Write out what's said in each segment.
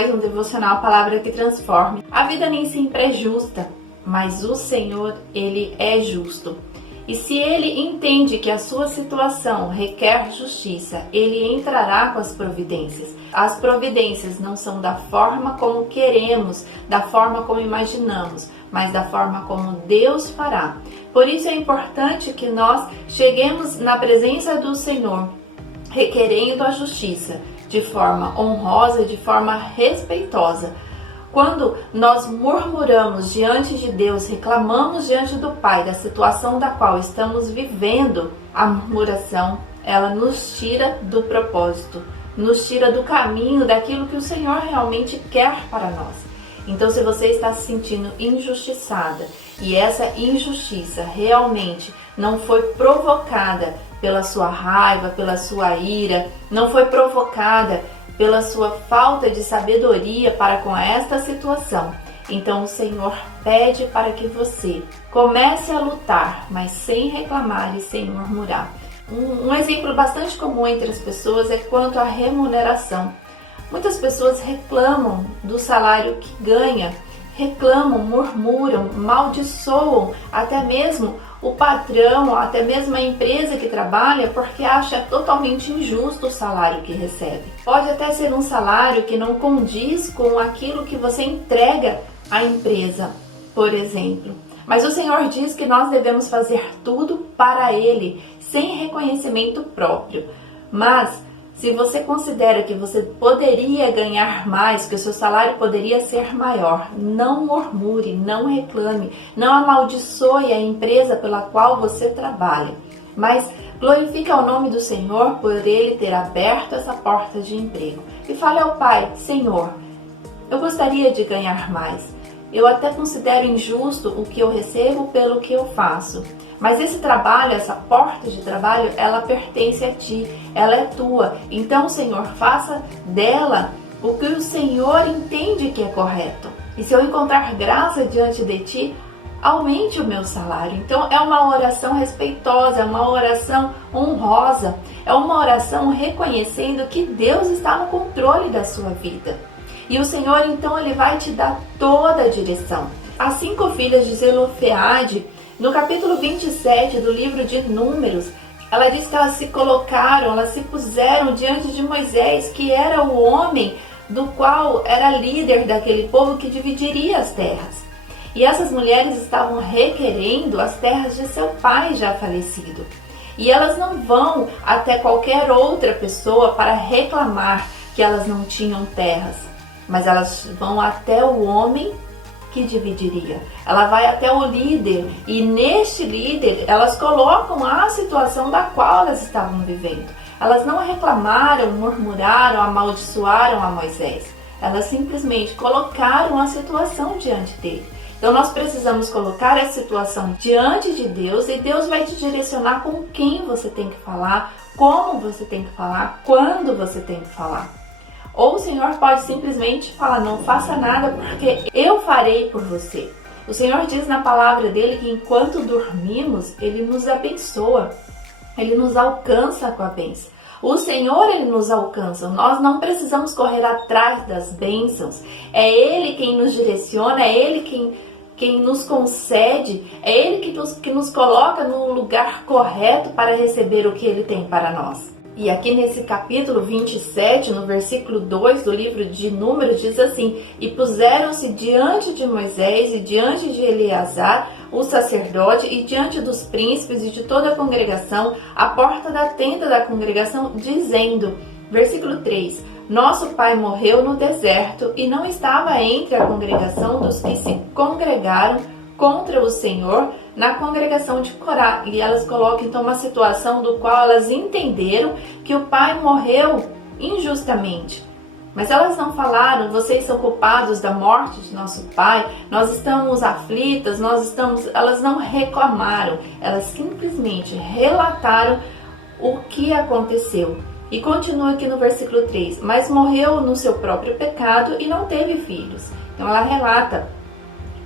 mais um devocional Palavra que Transforme. A vida nem sempre é justa, mas o Senhor, Ele é justo. E se Ele entende que a sua situação requer justiça, Ele entrará com as providências. As providências não são da forma como queremos, da forma como imaginamos, mas da forma como Deus fará. Por isso é importante que nós cheguemos na presença do Senhor, requerendo a justiça, de forma honrosa, de forma respeitosa. Quando nós murmuramos diante de Deus, reclamamos diante do Pai da situação da qual estamos vivendo, a murmuração, ela nos tira do propósito, nos tira do caminho, daquilo que o Senhor realmente quer para nós. Então, se você está se sentindo injustiçada e essa injustiça realmente não foi provocada pela sua raiva, pela sua ira, não foi provocada pela sua falta de sabedoria para com esta situação, então o Senhor pede para que você comece a lutar, mas sem reclamar e sem murmurar. Um exemplo bastante comum entre as pessoas é quanto à remuneração. Muitas pessoas reclamam do salário que ganha, reclamam, murmuram, maldiçoam até mesmo o patrão, até mesmo a empresa que trabalha, porque acha totalmente injusto o salário que recebe. Pode até ser um salário que não condiz com aquilo que você entrega à empresa, por exemplo. Mas o Senhor diz que nós devemos fazer tudo para Ele, sem reconhecimento próprio. Mas se você considera que você poderia ganhar mais, que o seu salário poderia ser maior, não murmure, não reclame, não amaldiçoe a empresa pela qual você trabalha, mas glorifique o nome do Senhor por Ele ter aberto essa porta de emprego. E fale ao Pai: Senhor, eu gostaria de ganhar mais. Eu até considero injusto o que eu recebo pelo que eu faço. Mas esse trabalho, essa porta de trabalho, ela pertence a Ti, ela é Tua. Então, Senhor, faça dela o que o Senhor entende que é correto. E se eu encontrar graça diante de Ti, aumente o meu salário. Então, é uma oração respeitosa, é uma oração honrosa, é uma oração reconhecendo que Deus está no controle da sua vida. E o Senhor, então, Ele vai te dar toda a direção. As 5 filhas de Zelofeade, no capítulo 27 do livro de Números, ela diz que elas se colocaram, elas se puseram diante de Moisés, que era o homem do qual era líder daquele povo que dividiria as terras. E essas mulheres estavam requerendo as terras de seu pai já falecido. E elas não vão até qualquer outra pessoa para reclamar que elas não tinham terras, mas elas vão até o homem que dividiria. Ela vai até o líder e neste líder elas colocam a situação da qual elas estavam vivendo. Elas não reclamaram, murmuraram, amaldiçoaram a Moisés. Elas simplesmente colocaram a situação diante dele. Então nós precisamos colocar a situação diante de Deus e Deus vai te direcionar com quem você tem que falar, como você tem que falar, quando você tem que falar. Ou o Senhor pode simplesmente falar: não faça nada porque eu farei por você. O Senhor diz na palavra dele que enquanto dormimos, Ele nos abençoa. Ele nos alcança com a bênção. O Senhor, Ele nos alcança. Nós não precisamos correr atrás das bênçãos. É Ele quem nos direciona, é Ele quem nos concede, é Ele que nos coloca no lugar correto para receber o que Ele tem para nós. E aqui nesse capítulo 27, no versículo 2 do livro de Números, diz assim: E puseram-se diante de Moisés e diante de Eleazar, o sacerdote, e diante dos príncipes e de toda a congregação, à porta da tenda da congregação, dizendo, versículo 3, Nosso pai morreu no deserto e não estava entre a congregação dos que se congregaram contra o Senhor na congregação de Corá. E elas colocam então uma situação do qual elas entenderam que o pai morreu injustamente. Mas elas não falaram: vocês são culpados da morte de nosso pai, nós estamos aflitas, elas não reclamaram, elas simplesmente relataram o que aconteceu. E continua aqui no versículo 3, mas morreu no seu próprio pecado e não teve filhos. Então ela relata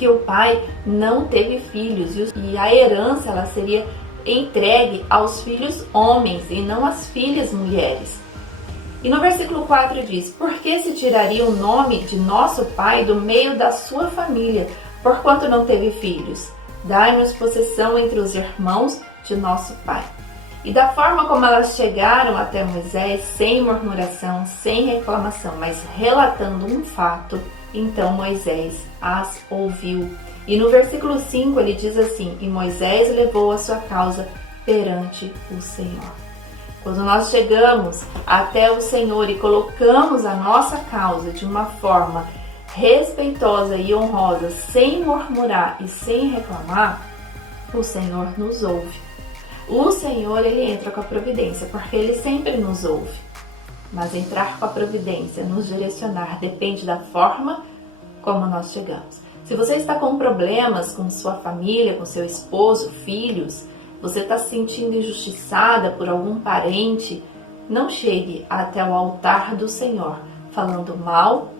que o pai não teve filhos e a herança ela seria entregue aos filhos homens e não às filhas mulheres. E no versículo 4 diz: por que se tiraria o nome de nosso pai do meio da sua família, porquanto não teve filhos? Dai-nos possessão entre os irmãos de nosso pai. E da forma como elas chegaram até Moisés, sem murmuração, sem reclamação, mas relatando um fato, então Moisés as ouviu. E no versículo 5 ele diz assim: e Moisés levou a sua causa perante o Senhor. Quando nós chegamos até o Senhor e colocamos a nossa causa de uma forma respeitosa e honrosa, sem murmurar e sem reclamar, o Senhor nos ouve. O Senhor, ele entra com a providência, porque ele sempre nos ouve. Mas entrar com a providência, nos direcionar, depende da forma como nós chegamos. Se você está com problemas com sua família, com seu esposo, filhos, você está se sentindo injustiçada por algum parente, não chegue até o altar do Senhor falando mal,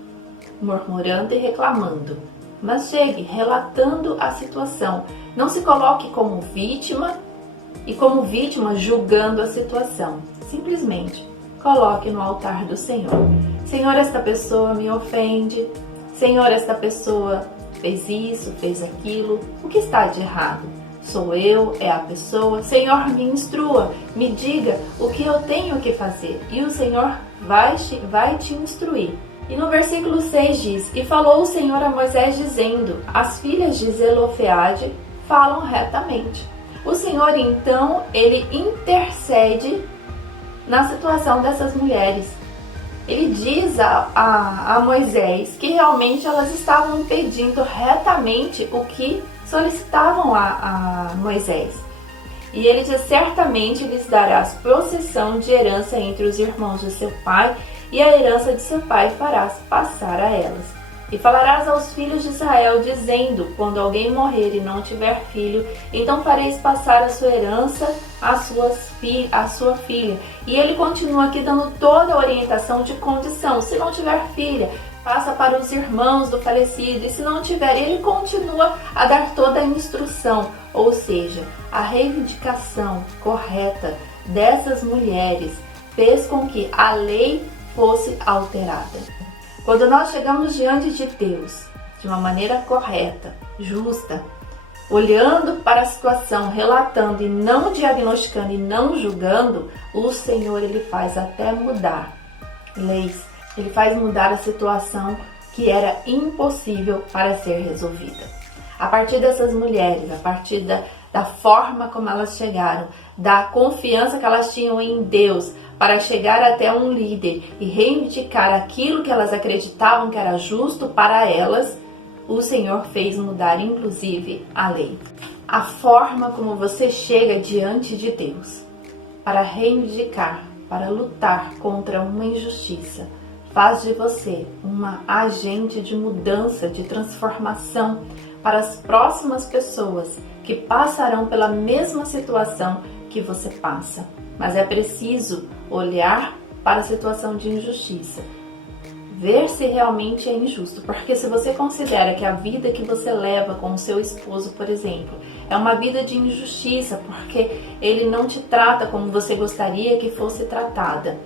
murmurando e reclamando. Mas chegue relatando a situação. Não se coloque como vítima e como vítima julgando a situação. Simplesmente coloque no altar do Senhor. Senhor, esta pessoa me ofende. Senhor, esta pessoa fez isso, fez aquilo. O que está de errado? Sou eu? É a pessoa? Senhor, me instrua, me diga o que eu tenho que fazer. E o Senhor vai te instruir. E no versículo 6 diz: e falou o Senhor a Moisés dizendo: as filhas de Zelofeade falam retamente. O Senhor, então, ele intercede na situação dessas mulheres. Ele diz a Moisés que realmente elas estavam pedindo retamente o que solicitavam a Moisés. E ele diz: certamente lhes darás possessão de herança entre os irmãos de seu pai, e a herança de seu pai farás passar a elas. E falarás aos filhos de Israel, dizendo: quando alguém morrer e não tiver filho, então fareis passar a sua herança à sua filha. E ele continua aqui dando toda a orientação de condição. Se não tiver filha, passa para os irmãos do falecido. E se não tiver, ele continua a dar toda a instrução. Ou seja, a reivindicação correta dessas mulheres fez com que a lei fosse alterada. Quando nós chegamos diante de Deus de uma maneira correta, justa, olhando para a situação, relatando e não diagnosticando e não julgando, o Senhor, ele faz até mudar leis. Ele faz mudar a situação que era impossível para ser resolvida. A partir dessas mulheres, a partir da forma como elas chegaram, da confiança que elas tinham em Deus para chegar até um líder e reivindicar aquilo que elas acreditavam que era justo para elas, o Senhor fez mudar inclusive a lei. A forma como você chega diante de Deus para reivindicar, para lutar contra uma injustiça, faz de você uma agente de mudança, de transformação para as próximas pessoas que passarão pela mesma situação que você passa. Mas é preciso olhar para a situação de injustiça, ver se realmente é injusto, porque se você considera que a vida que você leva com o seu esposo, por exemplo, é uma vida de injustiça, porque ele não te trata como você gostaria que fosse tratada,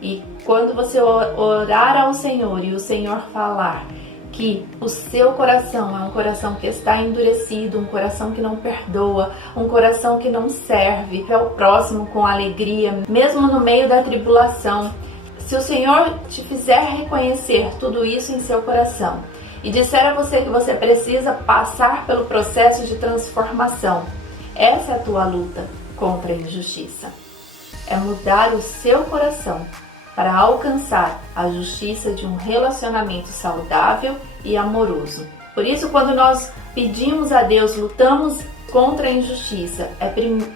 e quando você orar ao Senhor e o Senhor falar que o seu coração é um coração que está endurecido, um coração que não perdoa, um coração que não serve ao próximo com alegria, mesmo no meio da tribulação. Se o Senhor te fizer reconhecer tudo isso em seu coração e disser a você que você precisa passar pelo processo de transformação, essa é a tua luta contra a injustiça. É mudar o seu coração para alcançar a justiça de um relacionamento saudável e amoroso. Por isso, quando nós pedimos a Deus, lutamos contra a injustiça,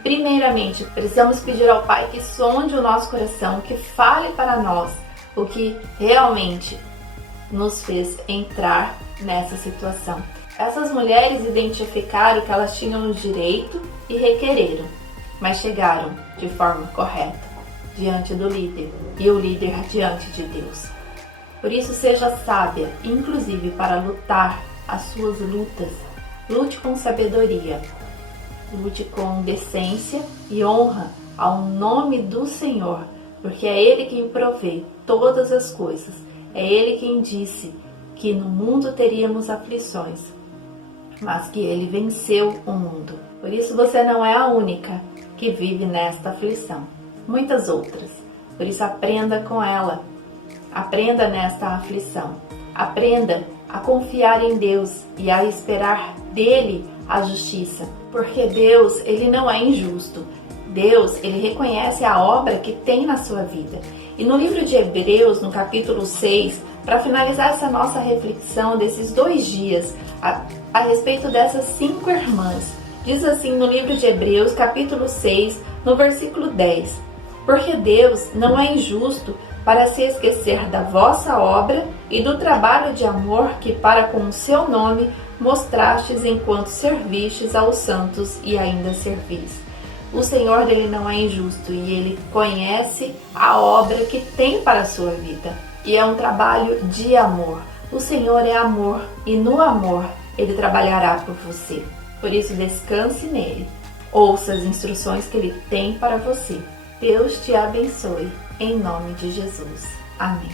primeiramente precisamos pedir ao Pai que sonde o nosso coração, que fale para nós o que realmente nos fez entrar nessa situação. Essas mulheres identificaram que elas tinham o direito e requereram, mas chegaram de forma correta diante do líder e o líder diante de Deus. Por isso, seja sábia, inclusive para lutar as suas lutas. Lute com sabedoria, lute com decência e honra ao nome do Senhor, porque é Ele quem provê todas as coisas. É Ele quem disse que no mundo teríamos aflições, mas que Ele venceu o mundo. Por isso você não é a única que vive nesta aflição. Muitas outras. Por isso aprenda com ela. Aprenda nesta aflição. Aprenda a confiar em Deus e a esperar dele a justiça. Porque Deus, ele não é injusto. Deus, ele reconhece a obra que tem na sua vida. E no livro de Hebreus, no capítulo 6, para finalizar essa nossa reflexão desses 2 dias a respeito dessas 5 irmãs, diz assim no livro de Hebreus, capítulo 6, no versículo 10: Porque Deus não é injusto para se esquecer da vossa obra e do trabalho de amor que para com o seu nome mostrastes enquanto servistes aos santos e ainda servis. O Senhor, ele não é injusto e ele conhece a obra que tem para a sua vida. E é um trabalho de amor. O Senhor é amor e no amor ele trabalhará por você. Por isso descanse nele. Ouça as instruções que ele tem para você. Deus te abençoe. Em nome de Jesus. Amém.